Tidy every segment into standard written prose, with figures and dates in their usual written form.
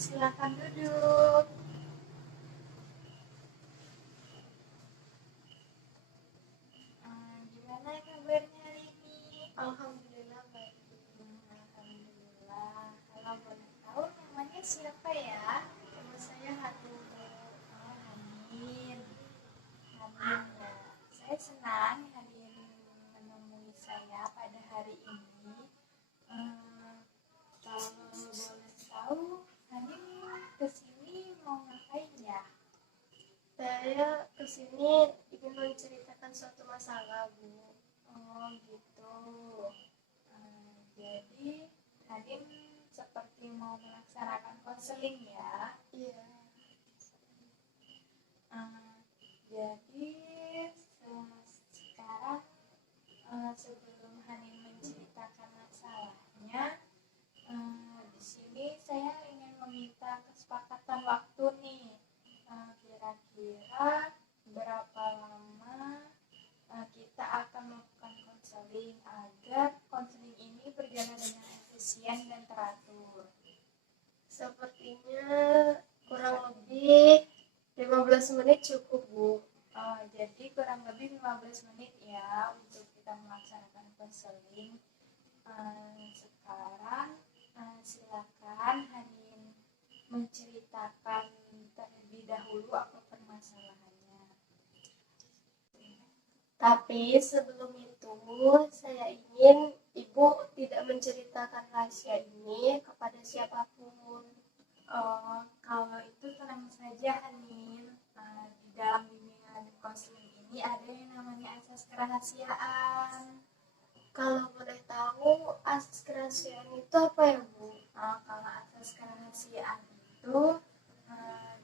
Silakan duduk. Gimana kabarnya hari ini? Alhamdulillah baik. Alhamdulillah. Kalau boleh tahu namanya siapa ya? Nama saya Hanum. Oh, Hanin. Hanin ya. Saya senang Hanin menemui saya pada hari ini. Kalau boleh tahu, Hanin kesini mau ngapain ya? Saya kesini ingin menceritakan suatu masalah, Bu. Oh gitu. Jadi Hanin seperti mau melaksanakan konseling ya. Iya. Jadi sekarang sebelum Hanin menceritakan masalahnya, di sini saya ingin meminta kesepakatan waktu nih. Kira-kira berapa lama kita akan melakukan konseling agar konseling ini berjalan dengan efisien dan teratur. Sepertinya kurang lebih 15 menit cukup, Bu. Jadi kurang lebih 15 menit ya untuk kita melaksanakan konseling. Sekarang silakan Hanin menceritakan terlebih dahulu apa permasalahannya. Tapi sebelum itu, saya ingin Ibu tidak menceritakan rahasia ini kepada siapapun. Kalau itu tenang saja Hanin. Di dalam bimbingan konseling ini ada yang namanya asas kerahasiaan. Kalau boleh tahu, asas kerahasiaan itu apa ya, Bu? Kalau asas kerahasiaan itu,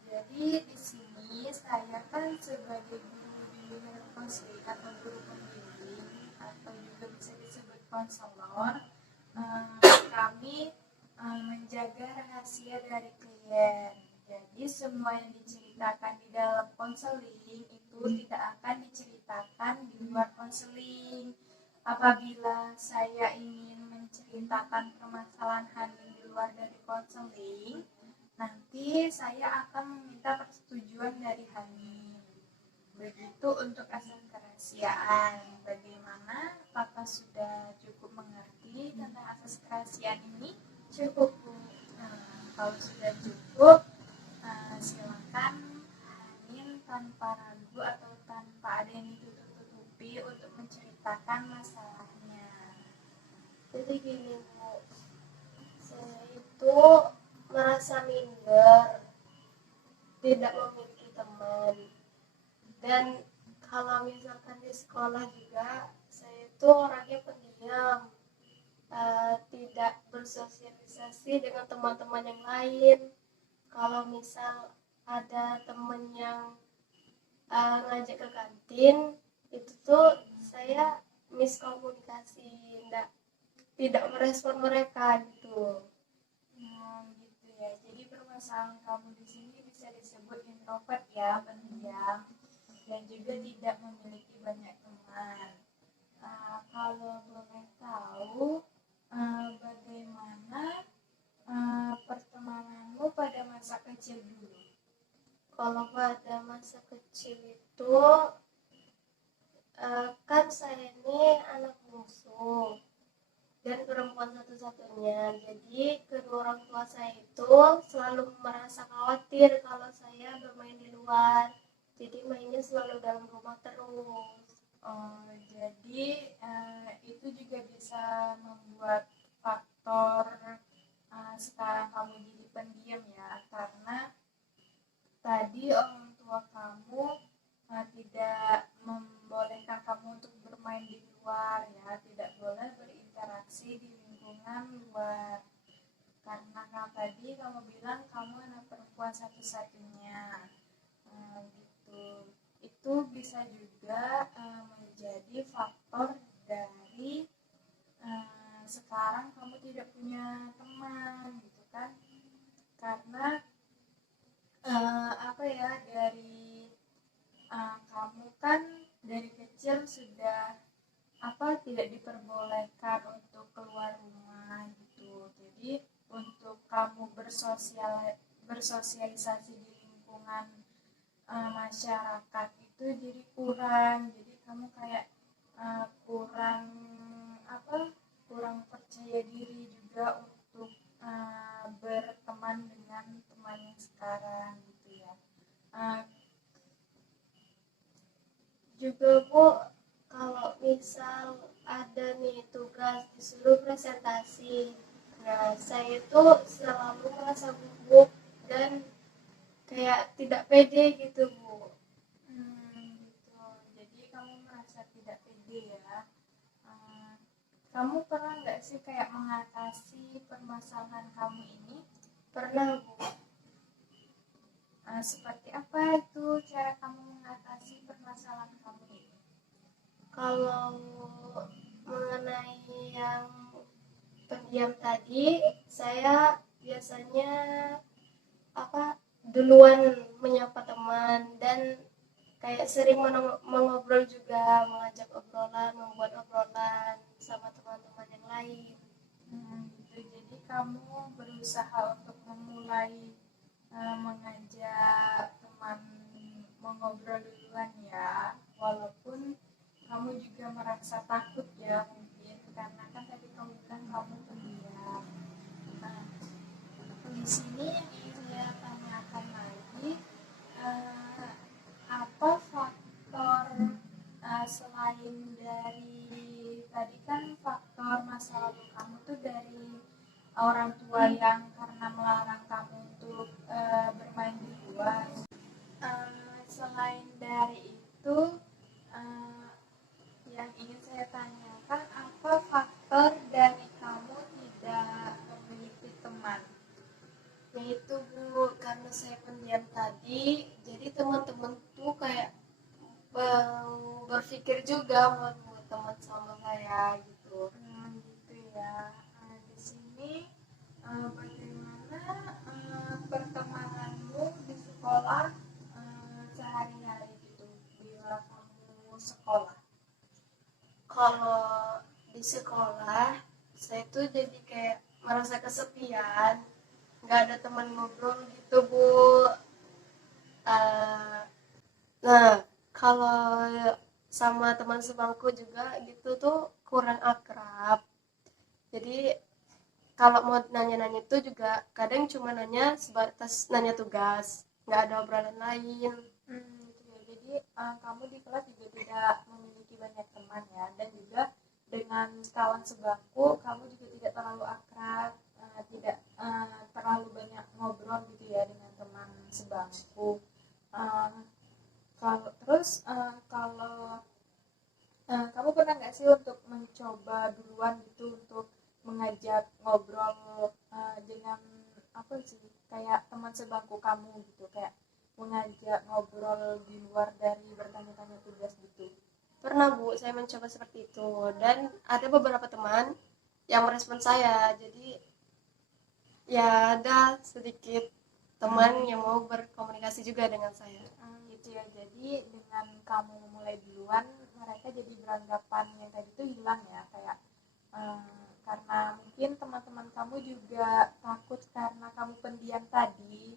jadi di sini saya kan sebagai guru bimbingan konseling atau guru pembimbing atau juga bisa disebut konselor, kami menjaga rahasia dari klien. Jadi semua yang diceritakan di dalam konseling itu tidak akan diceritakan di luar konseling. Apabila saya ingin menceritakan permasalahan Hanin di luar dari konseling, nanti saya akan meminta persetujuan dari Hanin. Begitu untuk asas kerahasiaan. Bagaimana? Apakah sudah cukup mengerti tentang asas kerahasiaan ini? Cukup, Bu. Kalau sudah cukup, silakan Hanin tanpa ragu atau tanpa ada yang ditutup-tutupi untuk menceritakan masalahnya. Jadi gini, Bu. Saya itu merasa minder, tidak memiliki teman. Dan kalau misalkan di sekolah juga, saya itu orangnya pendiam, tidak bersosialisasi dengan teman-teman yang lain. Kalau misal ada teman yang ngajak ke kantin, itu tuh saya miskomunikasi, tidak merespon mereka gitu. Gitu ya. Jadi permasalahan kamu di sini bisa disebut introvert ya, pendiam, dan juga tidak memiliki banyak teman. Kalau boleh tahu, bagaimana pertemananmu pada masa kecil dulu? Kalau pada masa kecil itu kan saya ini anak bungsu dan perempuan satu-satunya, jadi kedua orang tua saya itu selalu merasa khawatir kalau saya bermain di luar, jadi mainnya selalu dalam rumah terus. Jadi itu juga bisa membuat faktor sekarang kamu jadi pendiam ya, karena tadi orang tua kamu tidak membolehkan kamu untuk bermain di luar ya, tidak boleh berinteraksi di lingkungan luar. Karena tadi kamu bilang kamu anak perempuan satu-satunya, gitu. Itu bisa juga menjadi faktor dari sekarang kamu tidak punya teman, gitu kan? Karena dari kamu kan dari kecil sudah tidak diperbolehkan untuk keluar rumah gitu. Jadi untuk kamu bersosialisasi di lingkungan masyarakat itu jadi kurang, jadi kamu kayak kurang kurang percaya diri juga untuk berteman dengan teman yang sekarang gitu ya. Juga Bu, kalau misal ada nih tugas disuruh presentasi, nah saya tuh selalu merasa gugup dan kayak tidak pede gitu Bu. Gitu. Jadi kamu merasa tidak pede ya. Kamu pernah nggak sih kayak mengatasi permasalahan kamu ini? Pernah Bu. Seperti apa itu cara kamu mengatasi permasalahan kamu ini? Kalau mengenai yang pendiam tadi, saya biasanya duluan menyapa teman dan kayak sering mengobrol juga, mengajak obrolan, membuat obrolan sama teman-teman yang lain. Gitu. Jadi kamu berusaha untuk memulai mengajak teman mengobrol duluan ya, walaupun kamu juga merasa takut ya mungkin karena kan tadi kamu bilang kamu pendiam. Nah, di sini yang ingin saya tanyakan lagi, apa faktor selain dari tadi kan faktor masa lalu kamu tuh dari orang tua yang karena melarang kamu untuk bermain di luar. Selain dari itu, eh, yang ingin saya tanyakan, apa faktor dari kamu tidak memiliki teman? Yaitu Bu, karena saya pendiam tadi, jadi teman-teman tuh kayak berpikir juga mau buat teman sama saya gitu. Gitu ya. Di sini bagaimana pertemananmu di sekolah sehari-hari gitu bila kamu sekolah? Kalau di sekolah saya tuh jadi kayak merasa kesepian, nggak ada teman ngobrol gitu Bu. Nah, kalau sama teman sebangku juga gitu tuh kurang akrab. Jadi kalau mau nanya-nanya itu juga kadang cuma nanya sebatas nanya tugas, nggak ada obrolan lain. Gitu ya. Jadi kamu di kelas juga tidak memiliki banyak teman ya, dan juga dengan kawan sebangku kamu juga tidak terlalu akrab, tidak terlalu banyak ngobrol gitu ya dengan teman sebangku. Kalau kamu pernah nggak sih untuk mencoba duluan gitu untuk mengajak ngobrol dengan apa sih kayak teman sebangku kamu gitu, kayak mengajak ngobrol di luar dari bertanya-tanya tugas gitu? Pernah Bu, saya mencoba seperti itu dan ada beberapa teman yang merespon saya. Jadi ya ada sedikit teman yang mau berkomunikasi juga dengan saya. Gitu ya. Jadi dengan kamu memulai duluan, mereka jadi beranggapan yang tadi itu hilang ya, kayak karena mungkin teman-teman kamu juga takut karena kamu pendiam tadi,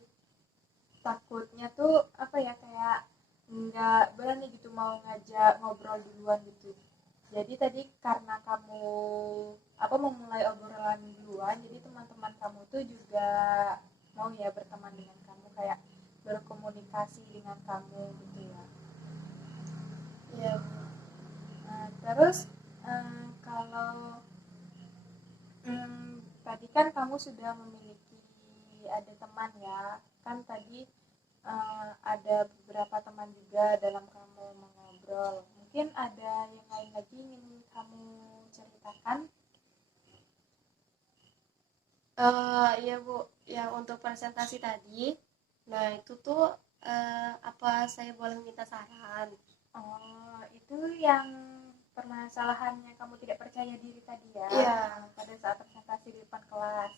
takutnya tuh apa ya, kayak nggak berani gitu mau ngajak ngobrol duluan gitu. Jadi tadi karena kamu memulai obrolan duluan, jadi teman-teman kamu tuh juga mau ya berteman dengan kamu, kayak berkomunikasi dengan kamu gitu ya. Ya, Terus kalau tadi kan kamu sudah memiliki ada teman ya, kan tadi ada beberapa teman juga dalam kamu mengobrol. Mungkin ada yang lain lagi ingin kamu ceritakan? iya Bu, yang untuk presentasi tadi, nah itu tuh apa saya boleh minta saran? Oh, itu yang permasalahannya kamu tidak percaya diri tadi ya? Iya. Pada saat presentasi di depan kelas.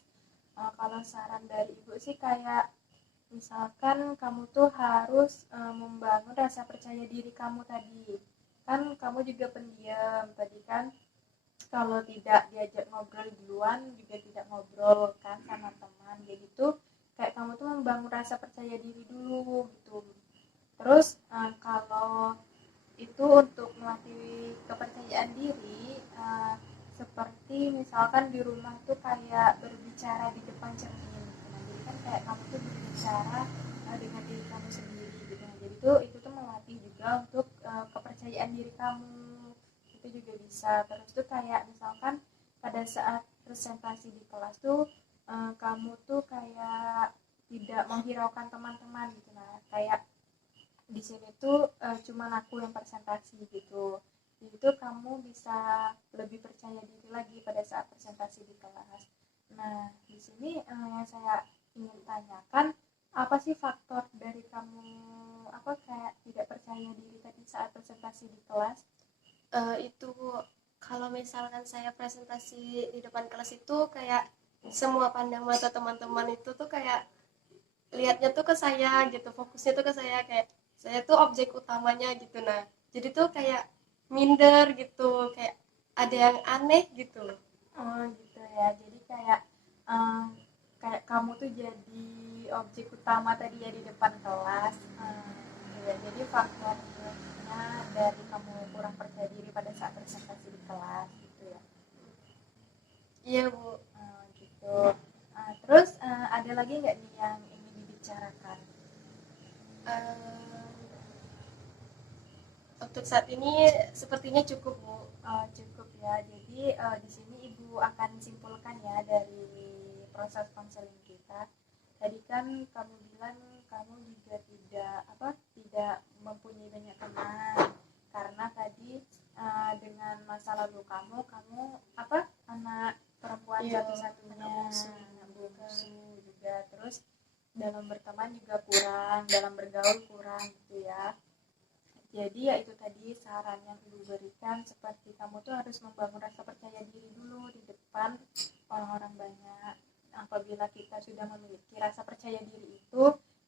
Kalau saran dari ibu sih kayak misalkan kamu tuh harus membangun rasa percaya diri kamu tadi. Kan kamu juga pendiam tadi kan, kalau tidak diajak ngobrol duluan juga tidak ngobrol kan sama teman. Jadi tuh kayak kamu tuh membangun rasa percaya diri dulu gitu. Terus kalau itu untuk melatih kepercayaan diri, seperti misalkan di rumah tuh kayak berbicara di depan cermin gitu. Nah, jadi kan kayak kamu tuh berbicara dengan diri kamu sendiri gitu. Nah, jadi tuh itu tuh melatih juga untuk kepercayaan diri kamu. Itu juga bisa. Terus tuh kayak misalkan pada saat presentasi di kelas tuh kamu tuh kayak tidak menghiraukan teman-teman gitu. Nah, kayak di sini tuh cuma aku yang presentasi gitu. Jadi tuh kamu bisa lebih percaya diri lagi pada saat presentasi di kelas. Nah, di sini yang saya ingin tanyakan, apa sih faktor dari kamu apa kayak tidak percaya diri tadi saat presentasi di kelas? Itu kalau misalkan saya presentasi di depan kelas itu kayak semua pandang mata teman-teman itu tuh kayak lihatnya tuh ke saya gitu, fokusnya tuh ke saya, kayak saya tuh objek utamanya gitu. Nah, jadi tuh kayak minder gitu, kayak ada yang aneh gitu. Oh gitu ya. Jadi kayak eh, kayak kamu tuh jadi objek utama tadi ya di depan kelas. Ya, jadi faktornya dari kamu kurang percaya diri pada saat presentasi di kelas gitu ya. Iya bu. Gitu. Terus ada lagi nggak nih yang ingin dibicarakan? Eh, untuk saat ini sepertinya cukup bu. Cukup ya. Jadi di sini Ibu akan simpulkan ya dari proses konseling kita. Tadi kan kamu bilang kamu juga tidak mempunyai banyak teman karena tadi dengan masa lalu kamu anak perempuan Iya, satu-satunya, anak bungsu juga. Terus dalam berteman juga kurang, dalam bergaul kurang gitu ya. Jadi ya itu tadi saran yang Ibu berikan, seperti kamu tuh harus membangun rasa percaya diri dulu di depan orang-orang banyak. Apabila kita sudah memiliki rasa percaya diri itu,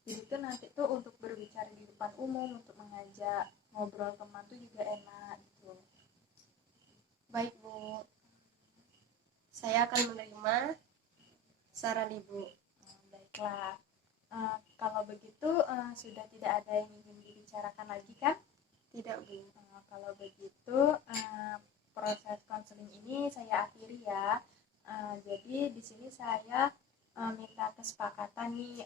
jadi itu nanti tuh untuk berbicara di depan umum, untuk mengajak ngobrol teman tuh juga enak gitu. Baik bu, saya akan menerima saran ibu. Baiklah. Kalau begitu sudah tidak ada yang ingin dibicarakan lagi kan? Tidak bu. Kalau begitu proses konseling ini saya akhiri ya. Jadi di sini saya minta kesepakatan nih,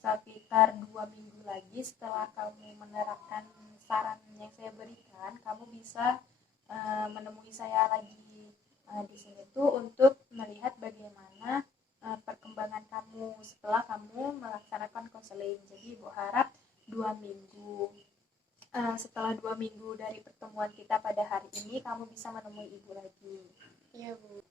sekitar 2 minggu lagi setelah kamu menerapkan saran yang saya berikan, kamu bisa menemui saya lagi di sini tuh untuk melihat bagaimana perkembangan kamu setelah kamu melaksanakan konseling. Jadi Ibu harap 2 minggu. Setelah 2 minggu dari pertemuan kita pada hari ini, kamu bisa menemui Ibu lagi. Iya bu.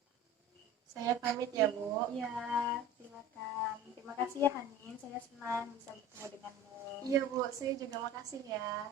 Saya pamit ya bu. Iya, silakan. Terima kasih ya Hanin, saya senang bisa bertemu denganmu. Iya bu, saya juga makasih ya.